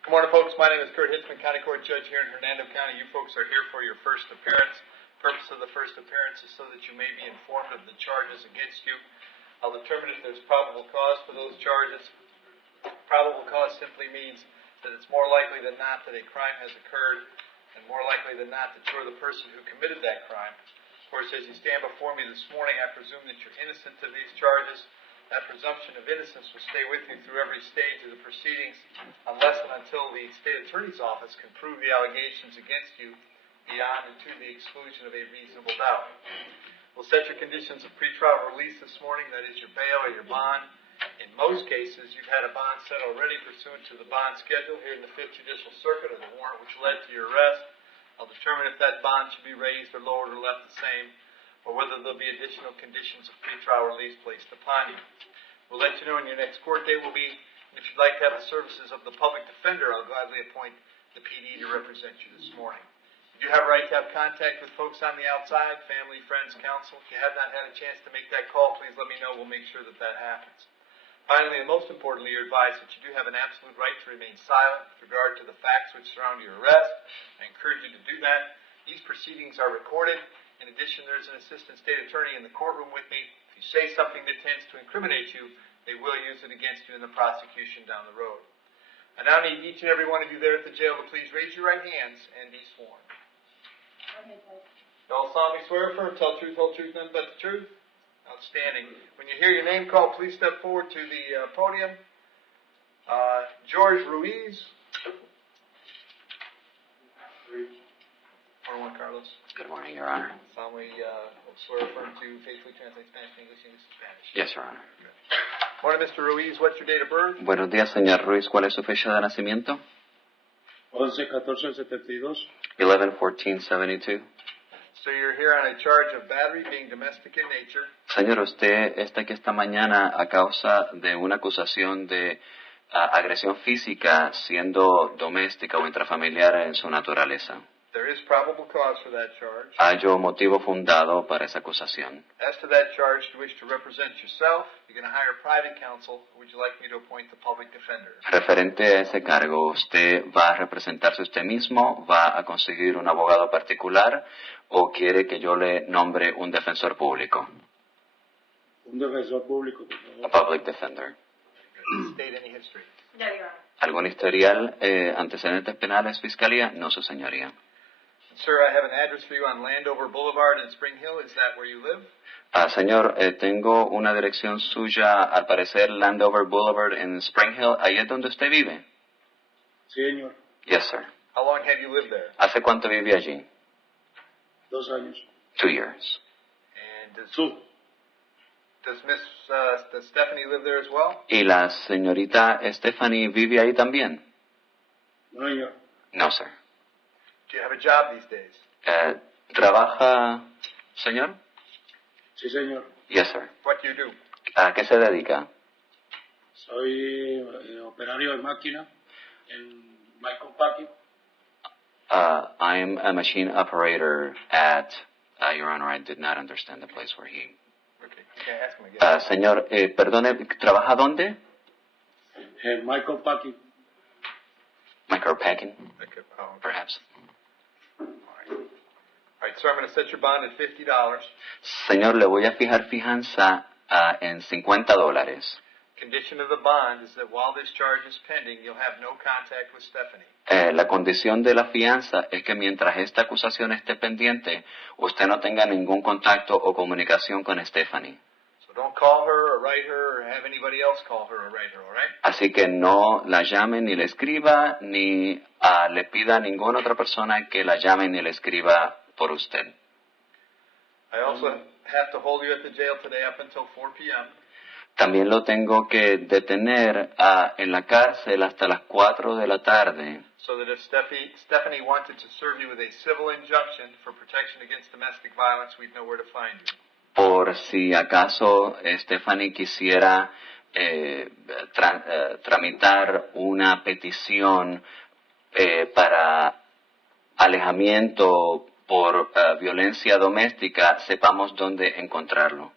Good morning, folks. My name is Hitzemann, County Court Judge here in Hernando County. You folks are here for your first appearance. The purpose of the first appearance is so that you may be informed of the charges against you. I'll determine if there's probable cause for those charges. Probable cause simply means that it's more likely than not that a crime has occurred, and more likely than not that you're the person who committed that crime. Of course, as you stand before me this morning, I presume that you're innocent of these charges. That presumption of innocence will stay with you through every stage of the proceedings unless and until the State Attorney's Office can prove the allegations against you beyond and to the exclusion of a reasonable doubt. We'll set your conditions of pretrial release this morning, that is your bail or your bond. In most cases, you've had a bond set already pursuant to the bond schedule here in the 5th Judicial Circuit or the warrant which led to your arrest. I'll determine if that bond should be raised or lowered or left the same, or whether there'll be additional conditions of pretrial release placed upon you. We'll let you know when your next court date will be, and if you'd like to have the services of the public defender, I'll gladly appoint the PD to represent you this morning. You do have a right to have contact with folks on the outside, family, friends, counsel. If you have not had a chance to make that call, please let me know. We'll make sure that that happens. Finally, and most importantly, you're advised that you do have an absolute right to remain silent with regard to the facts which surround your arrest. I encourage you to do that. These proceedings are recorded. In addition, there's an assistant state attorney in the courtroom with me. If you say something that tends to incriminate you, they will use it against you in the prosecution down the road. I now need each and every one of you there at the jail to please raise your right hands and be sworn. You all solemnly swear affirm, tell truth, whole truth, nothing but the truth. Outstanding. When you hear your name called, please step forward to the podium. George Ruiz. Morning, Carlos. Good morning, Your Honor. Solemnly swear affirm to faithfully translate Spanish to English, English to Spanish. Yes, Your Honor. Good. Morning, Mr. Ruiz. What's your date of birth? Buenos días, señor Ruiz. ¿Cuál es su fecha de nacimiento? 11-14-72. 11-14-72. So you're here on a charge of battery being domestic in nature. Señor, usted está aquí esta mañana a causa de una acusación de agresión física siendo doméstica o intrafamiliar en su naturaleza. There is probable cause for that charge. Hay motivo fundado para esa acusación. As to that charge, do you wish to represent yourself? You're going to hire private counsel. Or would you like me to appoint the public defender? Referente a ese cargo, ¿usted va a representarse usted mismo? ¿Va a conseguir un abogado particular? ¿O quiere que yo le nombre un defensor público? Un defensor público, por favor. A public defender. State any history? No, Your Honor. ¿Algún historial, antecedentes penales, fiscalía? No, su señoría. Sir, I have an address for you on Landover Boulevard in Spring Hill. Is that where you live? Señor, tengo una dirección suya, al parecer Landover Boulevard en Spring Hill. ¿Ahí es donde usted vive? Sí, señor. Yes, sir. How long have you lived there? ¿Hace cuánto vive allí? 2 años. 2 years. And does Stephanie live there as well? ¿Y la señorita Stephanie vive ahí también? No, señor. No, sir. Do you have a job these days? ¿Trabaja, señor? Sí, señor. Yes, sir. What do you do? ¿A qué se dedica? Soy operario de máquina en Michael Packing. I'm a machine operator at, Your Honor, I did not understand the place where he... Okay, okay, ask him again. Señor, perdone, ¿trabaja dónde? En Michael Packing. Micropacking, Okay, oh, okay. perhaps. All right, so I'm going to set your bond at $50. Señor, le voy a fijar fianza en $50. Condition of the bond is that while this charge is pending, you'll have no contact with Stephanie. La condición de la fianza es que mientras esta acusación esté pendiente, usted no tenga ningún contacto o comunicación con Stephanie. So don't call her or write her or have anybody else call her or write her, all right? Así que no la llame ni le escriba, ni le pida a ninguna otra persona que la llame ni le escriba por usted. I also have to hold you at the jail today up until 4 p.m. También lo tengo que detener en la cárcel hasta las 4 de la tarde. So that if Stephanie wanted to serve you with a civil injunction for protection against domestic violence, we'd know where to find you. Por si acaso Stephanie quisiera tramitar una petición para alejamiento por violencia doméstica, sepamos dónde encontrarlo.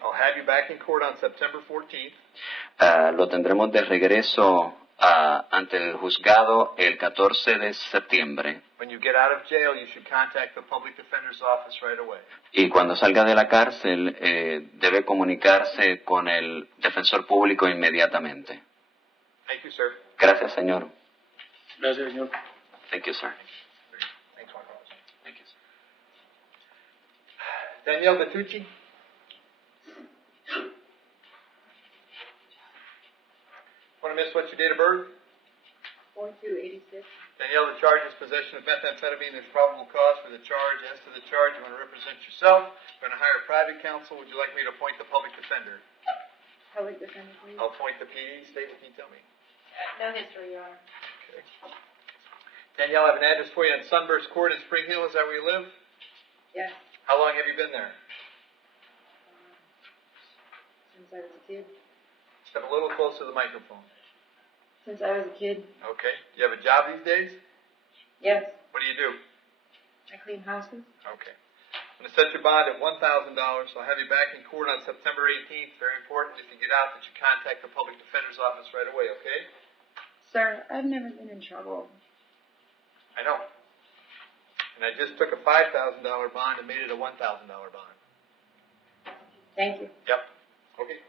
I'll have you back in court on September 14th. Lo tendremos de regreso ante el juzgado el 14 de septiembre. When you get out of jail, you should contact the public defender's office right away. Y cuando salga de la cárcel, debe comunicarse con el defensor público inmediatamente. Thank you, sir. Gracias, señor. Gracias, señor. Thank you, sir. Thanks, Juan Carlos. Thank you, sir. Danielle Bertucci. Want to miss what's your date of birth? 4286. Danielle, the charge is possession of methamphetamine. There's probable cause for the charge. As to the charge, you want to represent yourself. You're going to hire a private counsel. Would you like me to appoint the public defender? Public defender, please. I'll appoint the PD. State, can you tell me? No history, Your Honor. Okay. Danielle, I have an address for you on Sunburst Court in Spring Hill. Is that where you live? Yes. How long have you been there? Since I was a kid. Step a little closer to the microphone. Since I was a kid. Okay. Do you have a job these days? Yes. What do you do? I clean houses. Okay. I'm going to set your bond at $1,000, so I'll have you back in court on September 18th. Very important, if you get out, that you contact the public defender's office right away, okay? Sir, I've never been in trouble. I know. And I just took a $5,000 bond and made it a $1,000 bond. Thank you. Yep. Okay.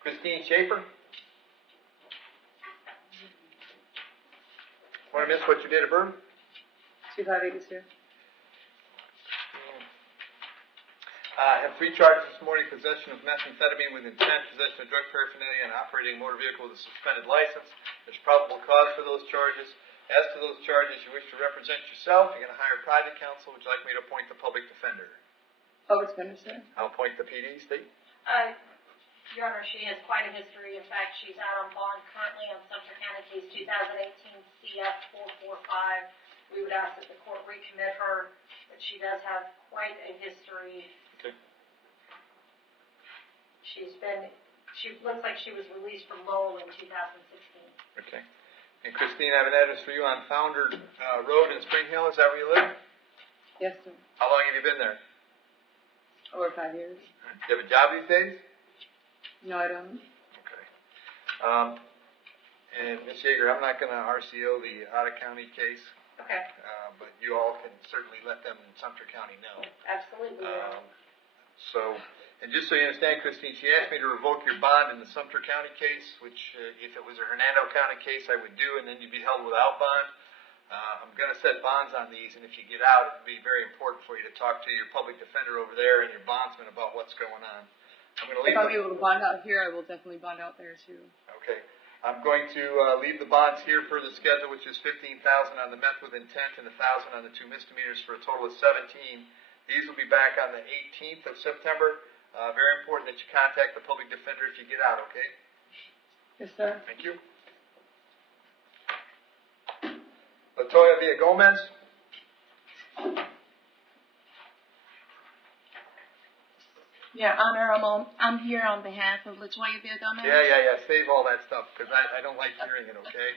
Christine Schaefer? Want to miss what you did at birth? 2582. I have 3 charges this morning: possession of methamphetamine with intent, possession of drug paraphernalia, and operating a motor vehicle with a suspended license. There's probable cause for those charges. As to those charges, you wish to represent yourself. You're going to hire private counsel. Would you like me to appoint the public defender? Public defender, sir. I'll appoint the PD. State. Your Honor, she has quite a history. In fact, she's out on bond currently on Sumter County case 2018 CF 445. We would ask that the court recommit her, but she does have quite a history. Okay. She looks like she was released from Lowell in 2016. Okay. And Christine, I have an address for you on Founder Road in Spring Hill. Is that where you live? Yes, sir. How long have you been there? Over 5 years. Do you have a job these days? No, I don't. Okay. And Ms. Yeager, I'm not going to RCO the out-of-county case, Okay. but you all can certainly let them in Sumter County know. Absolutely. And just so you understand, Christine, she asked me to revoke your bond in the Sumter County case, which if it was a Hernando County case, I would do, and then you'd be held without bond. I'm going to set bonds on these, and if you get out, it would be very important for you to talk to your public defender over there and your bondsman about what's going on. I'm going to leave. If I'm able to bond out here, I will definitely bond out there too. Okay. I'm going to leave the bonds here per the schedule, which is $15,000 on the meth with intent and $1,000 on the 2 misdemeanors for a total of 17. These will be back on the 18th of September. Very important that you contact the public defender if you get out, okay? Yes, sir. Thank you. Latoya Villagomez. Your Honor, I'm here on behalf of Latoya Villagomez. Yeah. Save all that stuff because I don't like hearing it, okay?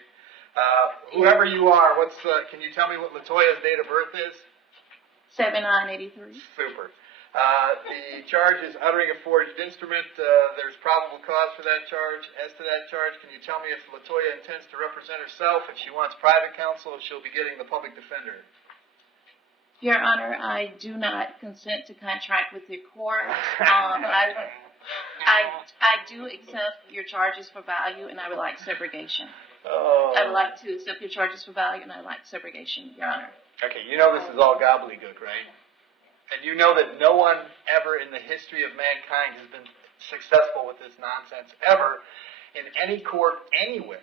Whoever you are, can you tell me what Latoya's date of birth is? 7983. Super. The charge is uttering a forged instrument. There's probable cause for that charge. As to that charge, can you tell me if Latoya intends to represent herself, if she wants private counsel, if she'll be getting the public defender? Your Honor, I do not consent to contract with the court. I do accept your charges for value, and I would like subrogation. Oh. I would like to accept your charges for value, and I would like subrogation, Your Honor. Okay, you know this is all gobbledygook, right? And you know that no one ever in the history of mankind has been successful with this nonsense ever in any court anywhere.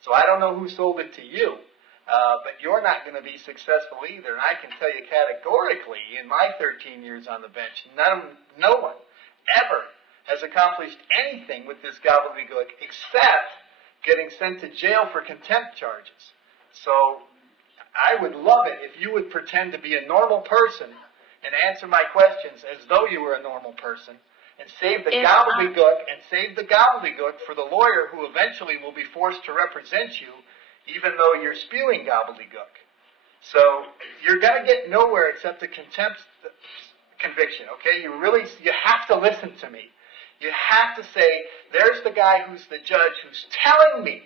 So I don't know who sold it to you, but you're not going to be successful either. And I can tell you categorically, in my 13 years on the bench, no one ever has accomplished anything with this gobbledygook except getting sent to jail for contempt charges. So I would love it if you would pretend to be a normal person and answer my questions as though you were a normal person, and save the gobbledygook for the lawyer who eventually will be forced to represent you, even though you're spewing gobbledygook. So you're going to get nowhere except a contempt conviction, okay? You have to listen to me. You have to say, there's the guy who's the judge who's telling me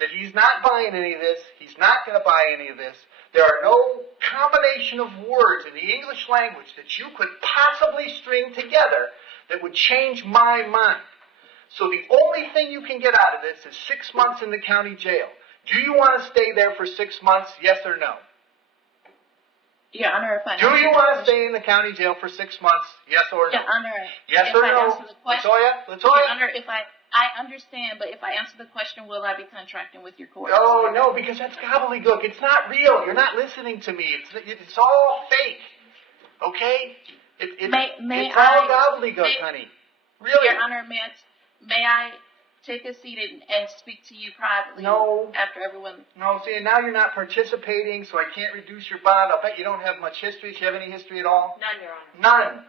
that he's not buying any of this, he's not going to buy any of this. There are no combination of words in the English language that you could possibly string together that would change my mind. So the only thing you can get out of this is 6 months in the county jail. Do you want to stay there for 6 months, yes or no? Your Honor, if I Do you want to stay in the county jail for 6 months, yes or no? Your Honor, yes if or I no? answer the question, Latoya? Your Honor, if I understand, but if I answer the question, will I be contracting with your court? Oh, no, because that's gobbledygook. It's not real. You're not listening to me. It's all fake. Okay? It's all gobbledygook, honey. Really? Your Honor, may I take a seat and speak to you privately? No. After everyone. No, see, and now you're not participating, so I can't reduce your bond. I'll bet you don't have much history. Do you have any history at all? None, Your Honor. None.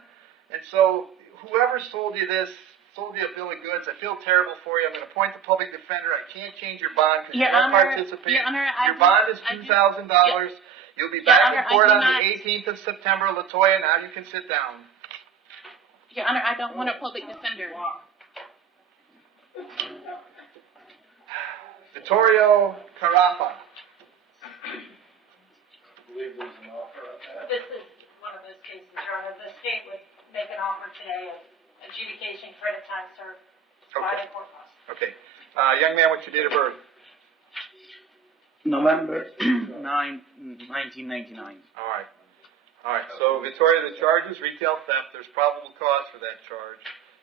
And so, whoever sold you this, sold you a bill of goods. I feel terrible for you. I'm going to appoint the public defender. I can't change your bond because you don't participate. Your Honor, your bond is $2,000. You'll be back in court on the 18th of September. Latoya, now you can sit down. Your Honor, I don't want a public defender. Vittorio Carafa. This is one of those cases, Your Honor. The state would make an offer today of adjudication credit time served by the court cost. Okay. Young man, what's your date of birth? November 9, 1999. All right. So, Victoria, the charge is retail theft. There's probable cause for that charge.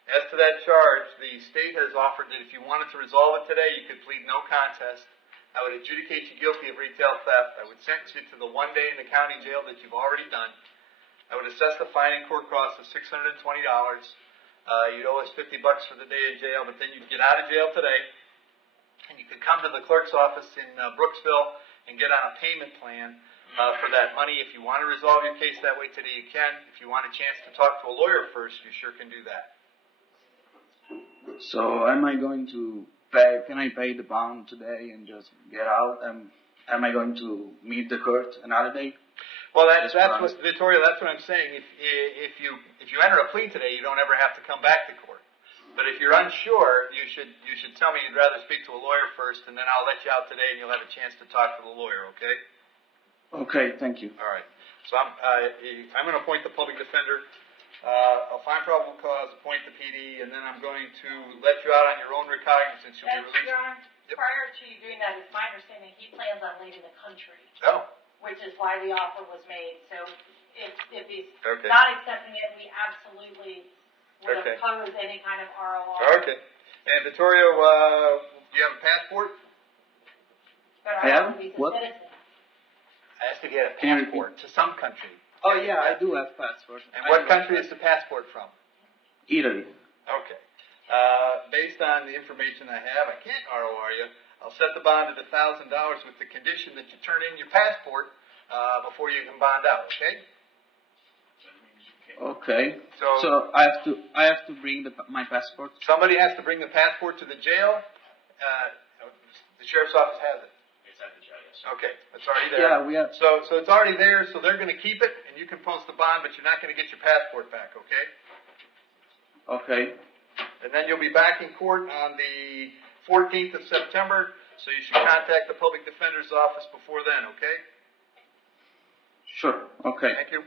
As to that charge, the state has offered that if you wanted to resolve it today, you could plead no contest. I would adjudicate you guilty of retail theft. I would sentence you to the 1 day in the county jail that you've already done. I would assess the fine and court costs of $620. You'd owe us $50 for the day in jail, but then you'd get out of jail today, and you could come to the clerk's office in Brooksville and get on a payment plan for that money. If you want to resolve your case that way today, you can. If you want a chance to talk to a lawyer first, you sure can do that. So am I going to pay, can I pay the bond today and just get out? Am I going to meet the court another day? Well, that's what, Victoria, that's what I'm saying. If you enter a plea today, you don't ever have to come back to court. But if you're unsure, you should tell me you'd rather speak to a lawyer first, and then I'll let you out today and you'll have a chance to talk to the lawyer, okay? Okay, thank you. All right. So I'm going to appoint the public defender. I'll find probable cause, appoint the PD, and then I'm going to let you out on your own recognizance. You'll be released. Your Honor, prior to you doing that, it's my understanding he plans on leaving the country. Oh. Which is why the offer was made. So if he's Okay. not accepting it, we absolutely would Okay. oppose any kind of ROR. Okay. And Vittorio, do you have a passport? But I have? he's a What? citizen. I asked to get a Can you passport to some country. Oh yeah, I do have passport. And what country is the passport from? Italy. Okay. Based on the information I have, I can't ROR you. I'll set the bond at $1,000 with the condition that you turn in your passport before you can bond out. Okay? Okay. So I have to bring my passport. somebody has to bring the passport to the jail. The sheriff's office has it. It's at the jail, yes. Okay, it's already there. Yeah, we have. So it's already there. So they're going to keep it, and you can post the bond, but you're not going to get your passport back. Okay? Okay. And then you'll be back in court on the 14th of September, so you should contact the public defender's office before then, okay? Sure. Okay. Thank you.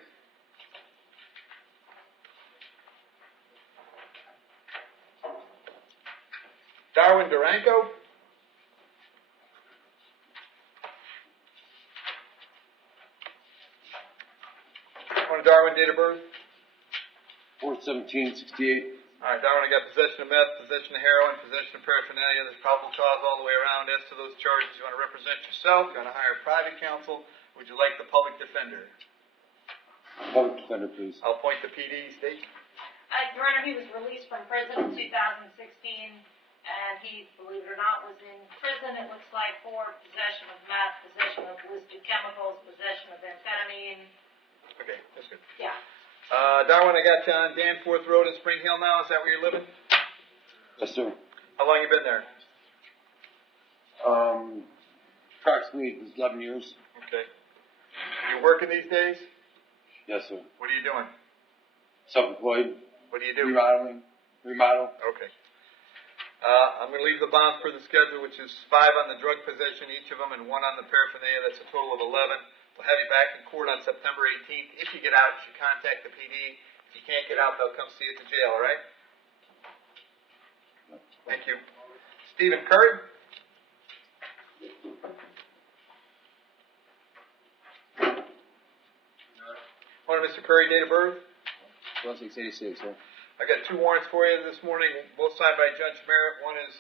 Darwin Duranko. Darwin, date of birth? 4/17/68. All right, Darwin, I got possession of meth, possession of heroin, possession of paraphernalia. There's probable cause all the way around. As to those charges, you want to represent yourself, you want to hire private counsel. Would you like the public defender? Public defender, please. I'll appoint the PD. State. Your Honor, he was released from prison in 2016, and he, believe it or not, was in prison, it looks like, for possession of meth, possession of listed chemicals, possession of amphetamine. Okay, that's good. Yeah. Darwin, I got you on Danforth Road in Spring Hill now. Is that where you're living? Yes, sir. How long you been there? Approximately 11 years. Okay. You working these days? Yes, sir. What are you doing? Self-employed. What do you do? Remodeling. Remodel. Okay. I'm going to leave the bonds per the schedule, which is 5 on the drug possession, each of them, and 1 on the paraphernalia. That's a total of 11. We'll have you back in court on September 18th. If you get out, you should contact the PD. If you can't get out, they'll come see you at the jail, all right? Thank you. Stephen Curry? Morning, Mr. Curry, date of birth? 1686, sir. I got 2 warrants for you this morning, both signed by Judge Merritt. One is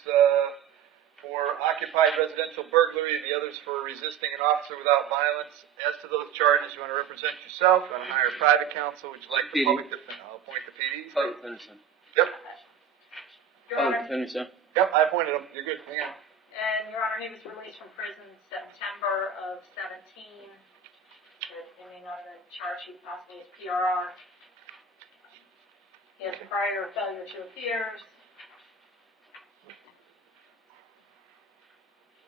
for occupied residential burglary, the other's for resisting an officer without violence. As to those charges, you want to represent yourself, you want to hire private counsel, would you like the PD. public defender? I'll appoint the PD. Public defender, sir. Yep, Your Public Honor, defender, sir. yep, I appointed him. You're good. Hang on. and Your Honor, he was released from prison September of 17, depending on the charge sheet, possibly his PRR. He has prior failure to appears.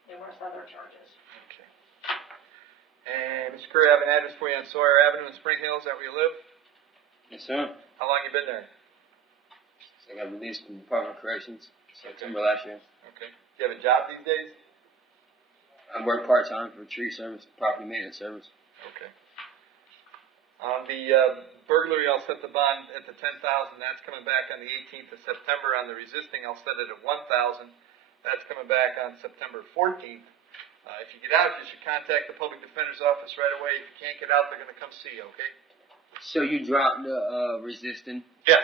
Numerous other charges. Okay. And Mr. Curry, I have an address for you on Sawyer Avenue in Spring Hill. Is that where you live? Yes, sir. How long you been there? I got released from the Department of Corrections September last year. Okay. Do you have a job these days? I work part-time for tree service, property maintenance service. Okay. On the burglary, I'll set the bond at the $10,000. That's coming back on the 18th of September. On the resisting, I'll set it at $1,000. That's coming back on September 14th. If you get out, you should contact the public defender's office right away. If you can't get out, they're going to come see you, okay? So you dropped the resisting? Yes.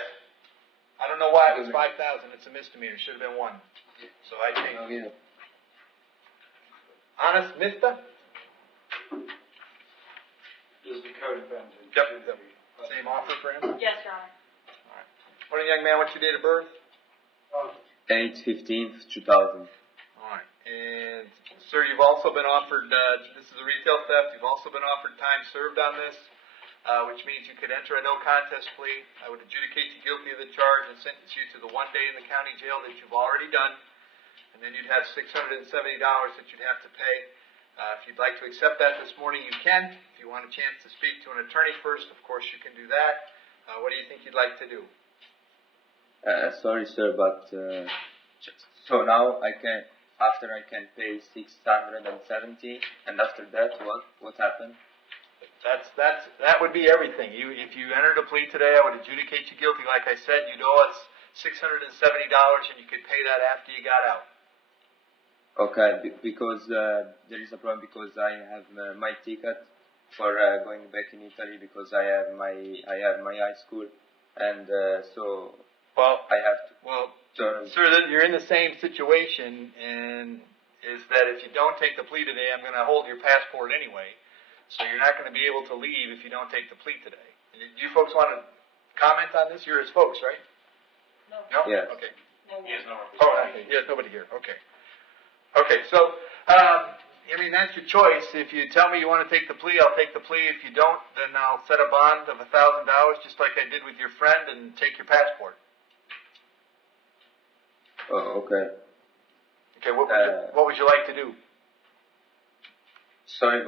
I don't know why it was 5,000. It's a misdemeanor. Should have been 1. So I changed. Oh, yeah. Honest, mister? Is the code offended? Yep. Same offer for him? Yes, Your Honor. Morning, young man. What's your date of birth? 8/15/2000. All right. And, sir, you've also been offered, this is a retail theft. You've also been offered time served on this, which means you could enter a no contest plea. I would adjudicate you guilty of the charge and sentence you to the 1 day in the county jail that you've already done. And then you'd have $670 that you'd have to pay. If you'd like to accept that this morning, you can. If you want a chance to speak to an attorney first, of course you can do that. What do you think you'd like to do? Sorry, sir, but so now I can pay 670, and after that, what happened? That would be everything. If you entered a plea today, I would adjudicate you guilty. Like I said, you'd owe us $670, and you could pay that after you got out. Okay, because there is a problem because I have my ticket for going back in Italy because I have my high school, and so I have to. Well, sir, you're in the same situation, and is that if you don't take the plea today, I'm going to hold your passport anyway. So you're not going to be able to leave if you don't take the plea today. Do you folks want to comment on this? You're his folks, right? No. No? Yes. Okay. No. He has nobody here. Okay. Okay, so, I mean, that's your choice. If you tell me you want to take the plea, I'll take the plea. If you don't, then I'll set a bond of $1,000, just like I did with your friend, and take your passport. Oh, okay. Okay, what would you like to do? Sorry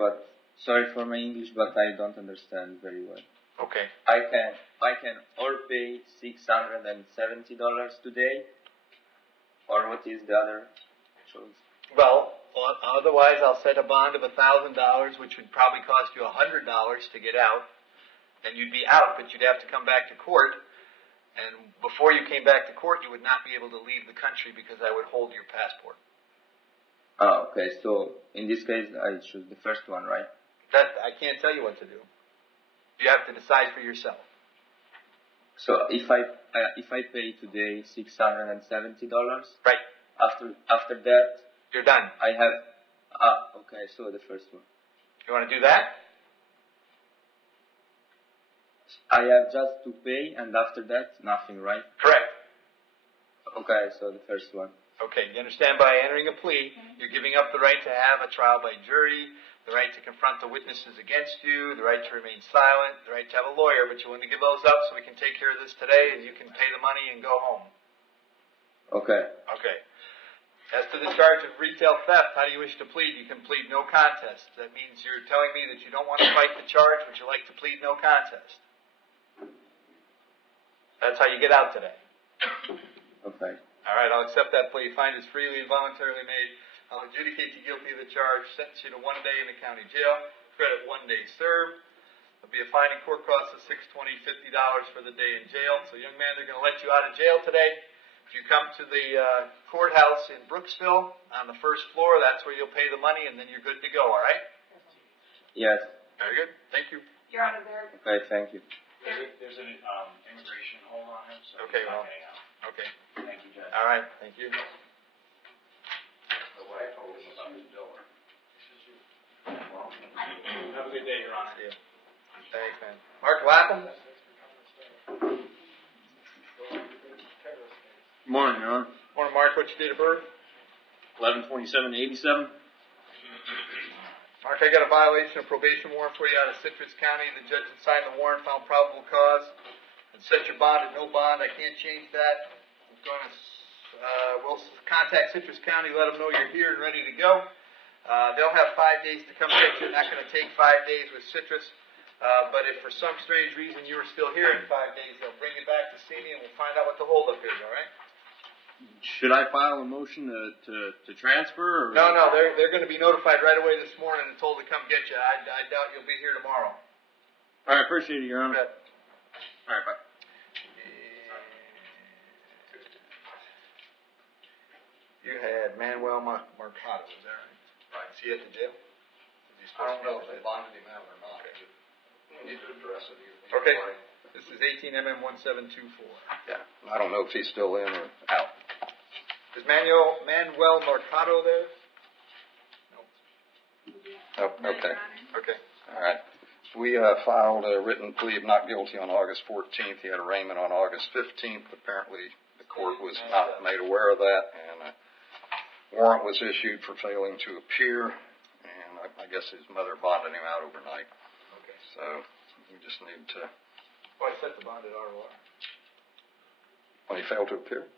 for my English, but I don't understand very well. Okay. I can or pay $670 today, or what is the other choice? Well, otherwise I'll set a bond of $1,000, which would probably cost you $100 to get out. And you'd be out, but you'd have to come back to court. And before you came back to court, you would not be able to leave the country because I would hold your passport. Oh, okay. So in this case, I choose the first one, right? That I can't tell you what to do. You have to decide for yourself. So if I pay today $670, right? After that, you're done. I have okay. So the first one. You want to do that? I have just to pay, and after that, nothing, right? Correct. Okay. So the first one. Okay, you understand by entering a plea, you're giving up the right to have a trial by jury, the right to confront the witnesses against you, the right to remain silent, the right to have a lawyer, but you want to give those up so we can take care of this today and you can pay the money and go home. Okay. Okay. As to the charge of retail theft, how do you wish to plead? You can plead no contest. That means you're telling me that you don't want to fight the charge, would you like to plead no contest? That's how you get out today. Okay. All right, I'll accept that plea. Find is freely and voluntarily made. I'll adjudicate you guilty of the charge, sentence you to 1 day in the county jail, credit 1 day served. There'll be a fine and court cost of $620, $50 for the day in jail. So, young man, they're going to let you out of jail today. If you come to the courthouse in Brooksville on the first floor, that's where you'll pay the money, and then you're good to go, all right? Yes. Very good. Thank you. Your Honor, there, Okay, thank you. There's an immigration hold on him, so Okay, he's not well. getting out. Okay. Thank you, Judge. All right. Thank you. The wife told him about his door. Have a good day, Your Honor. See you. Thanks, man. Mark Lapham? Morning, Your Honor. Morning, Mark. What's your date of birth? 11/27/87. Mark, I got a violation of probation warrant for you out of Citrus County. The judge had signed the warrant, found probable cause, and set your bond at no bond. I can't change that. I'm going to, we'll contact Citrus County, let them know you're here and ready to go. They'll have 5 days to come get you. Not going to take 5 days with Citrus. But if for some strange reason you were still here in 5 days, they'll bring you back to see me and we'll find out what the holdup is, all right? Should I file a motion to transfer? Or? No, they're going to be notified right away this morning and told to come get you. I doubt you'll be here tomorrow. All right, appreciate it, Your Honor. Bet. All right, bye. You had Manuel Mercado, is that right? Right. Is he at the jail? I don't know if they bonded him out or not. You need to address it. Okay. This is 18 MM 1724. Yeah. I don't know if he's still in or out. Is Manuel Mercado there? No. Oh, okay. Okay. All right. We filed a written plea of not guilty on August 14th. He had arraignment on August 15th. Apparently, the court was not made aware of that, and a warrant was issued for failing to appear. And I guess his mother bonded him out overnight. Okay. So we just need to. Well, I set the bond at ROR. When he failed to appear.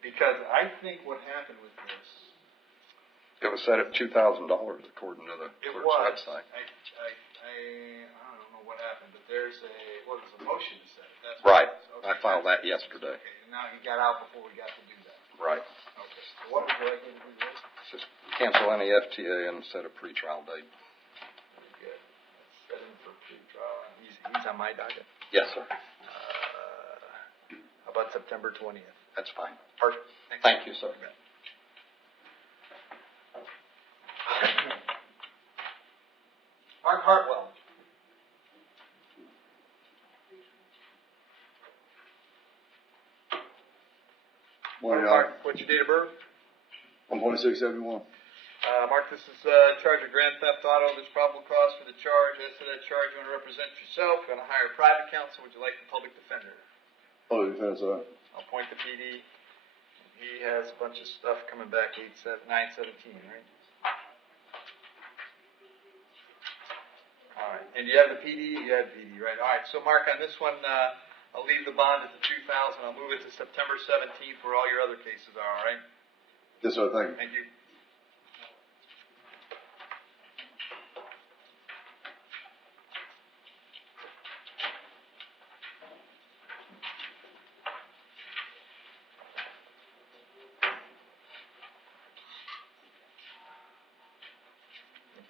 Because I think what happened with this. It was set at $2,000 according to the clerk's website. I don't know what happened, but there's a motion to set it. That's Right. Okay. I filed that yesterday. Okay, and now he got out before we got to do that. Right. Okay. So what would you like me to do there? Just cancel any FTA and set a pretrial date. Very good. Let's set him for pre-trial. He's on my docket. Yes, sir. How about September 20th? That's fine. Perfect. Thank you, sir. Mark Hartwell. Morning, Mark, what's your date of birth? 12671. Mark, this is charge of grand theft auto. There's probable cause for the charge. As to that charge, you want to represent yourself. You want to hire a private counsel. Would you like the public defender? Oh, defense, sir. I'll point the PD. He has a bunch of stuff coming back, 917, right? All right. And you have the PD? You have PD, right? All right. So, Mark, on this one, I'll leave the bond at the $2,000. I'll move it to September 17th where all your other cases are, all right? Yes, sir. Thank you. Thank you.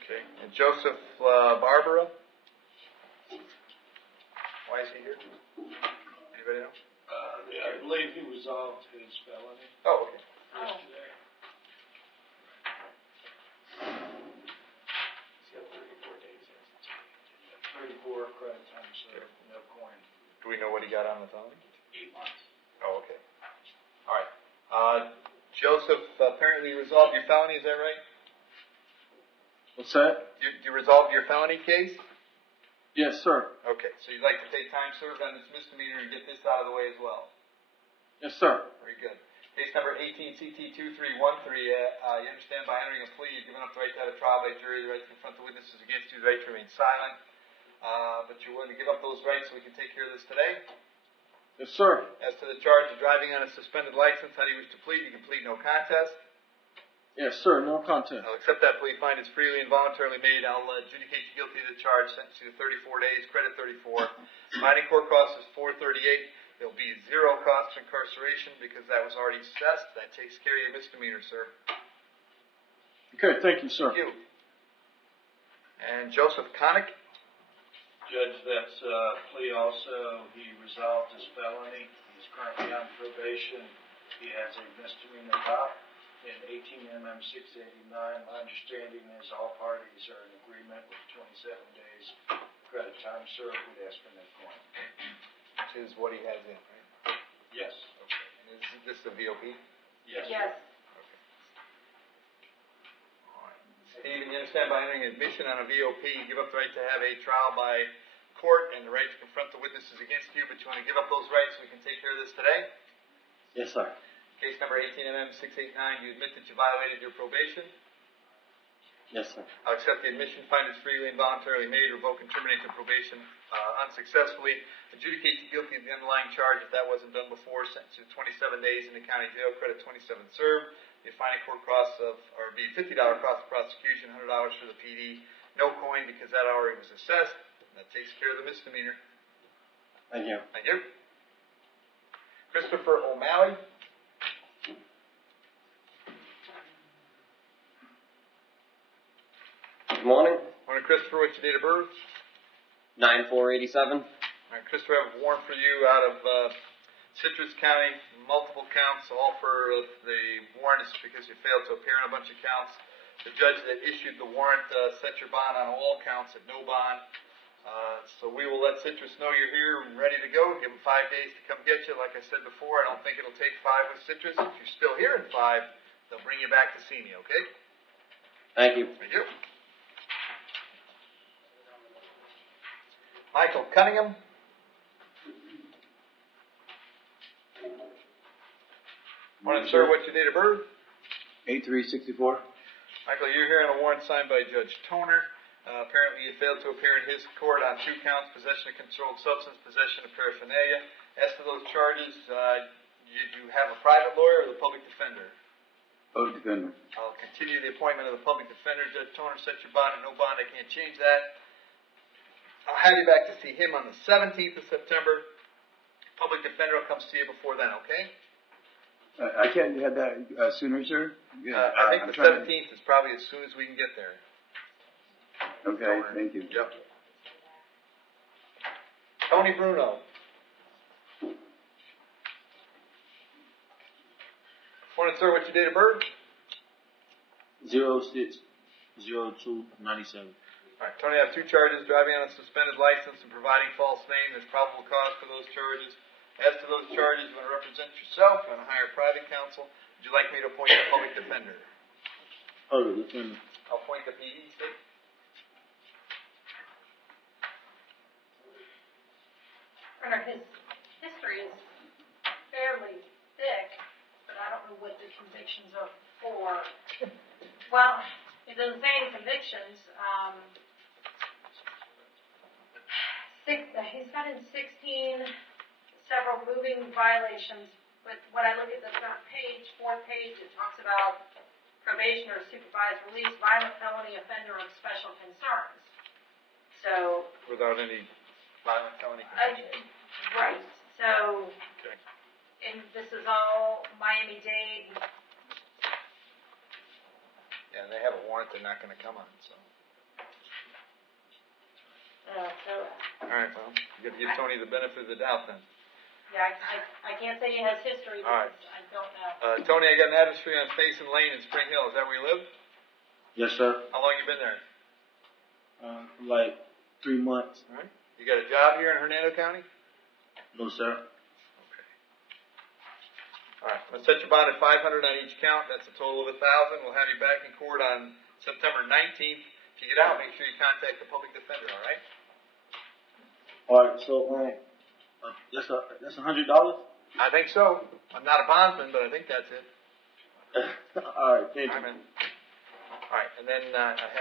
Okay. And Joseph Barbara? Why is he here? Anybody know? I believe he resolved his felony Oh, okay. yesterday. He's got 34 days. 34 credit time served, no coin. Do we know what he got on the felony? 8 months. Oh, okay. All right. Joseph, apparently you resolved your felony, is that right? What's that? You resolved your felony case? Yes, sir. Okay, so you'd like to take time served on this misdemeanor and get this out of the way as well? Yes, sir. Very good. Case number 18CT2313, you understand by entering a plea, you've given up the right to have a trial by jury, the right to confront the witnesses against you, the right to remain silent, but you're willing to give up those rights so we can take care of this today? Yes, sir. As to the charge of driving on a suspended license, how do you wish to plead? You can plead no contest. Yes, sir. No contest. I'll accept that plea. Find it's freely and voluntarily made. I'll adjudicate you guilty of the charge. Sentence you to 34 days. Credit 34. Finding court cost is $438. There'll be 0 cost of incarceration because that was already assessed. That takes care of your misdemeanor, sir. Okay, thank you, sir. Thank you. And Joseph Connick? Judge, that's plea also. He resolved his felony. He's currently on probation. He has a misdemeanor cop in 18 MM 689. My understanding is all parties are in agreement with 27 days credit time served. We'd ask for that point. Which is what he has in, right? Yes. Okay. And is this the VOP? Yes. Yes. Steve, you understand by entering admission on a VOP, you give up the right to have a trial by court and the right to confront the witnesses against you, but you want to give up those rights so we can take care of this today? Yes, sir. Case number 18MM 689, you admit that you violated your probation? Yes, sir. I'll accept the admission, find it's freely and voluntarily made, revoke and terminate the probation unsuccessfully, adjudicate you guilty of the underlying charge if that wasn't done before, sentence to 27 days in the county jail, credit 27 served. The fine court costs be $50 cost of prosecution, $100 for the PD, no coin because that already was assessed. That takes care of the misdemeanor. Thank you. Thank you. Christopher O'Malley. Good morning. Morning, Christopher. What's your date of birth? 9487. All right, Christopher, I have a warrant for you out of Citrus County, multiple counts. All for the warrant is because you failed to appear on a bunch of counts. The judge that issued the warrant set your bond on all counts at no bond. So we will let Citrus know you're here and ready to go. Give them 5 days to come get you. Like I said before, I don't think it'll take 5 with Citrus. If you're still here in 5, they'll bring you back to see me, okay? Thank you. Thank you. Michael Cunningham. Morning, sir. What's your date of birth? 8364. Michael, you're here on a warrant signed by Judge Toner. Apparently you failed to appear in his court on 2 counts, possession of controlled substance, possession of paraphernalia. As to those charges, did you have a private lawyer or the public defender? Public defender. I'll continue the appointment of the public defender. Judge Toner set your bond or no bond. I can't change that. I'll have you back to see him on the 17th of September. Public defender will come see you before then, okay? I can't have that sooner, sir. Yeah, I think the 17th is probably as soon as we can get there. Okay, thank you. Yep. Tony Bruno. Morning, sir. What's your date of birth? 060297. All right, Tony, I have 2 charges: driving on a suspended license and providing false name. There's probable cause for those charges. As to those charges, you want to represent yourself, you want to hire private counsel. Would you like me to appoint a public defender? Public defender. I'll appoint the PD, sir. His history is fairly thick, but I don't know what the convictions are for. Well, it doesn't say any convictions. He's got in 16 several moving violations, but when I look at the front page, 4th page, it talks about probation or supervised release, violent felony offender of special concerns. So. Without any violent felony convictions. Right. So. Okay. And this is all Miami-Dade. Yeah, and they have a warrant they're not going to come on, so. All right, well, you got to give Tony the benefit of the doubt then. Yeah, I can't say he has history because I don't know. Tony, I got an address for you on Faison Lane in Spring Hill. Is that where you live? Yes, sir. How long you been there? Like 3 months. All right. You got a job here in Hernando County? No, sir. Okay. All right. Let's set your bond at $500 on each count. That's a total of $1,000. We'll have you back in court on September 19th. If you get out, make sure you contact the public defender. All right? All right. So, that's $100. I think so. I'm not a bondsman, but I think that's it. All right. Thank you. All right, man. All right, and then I have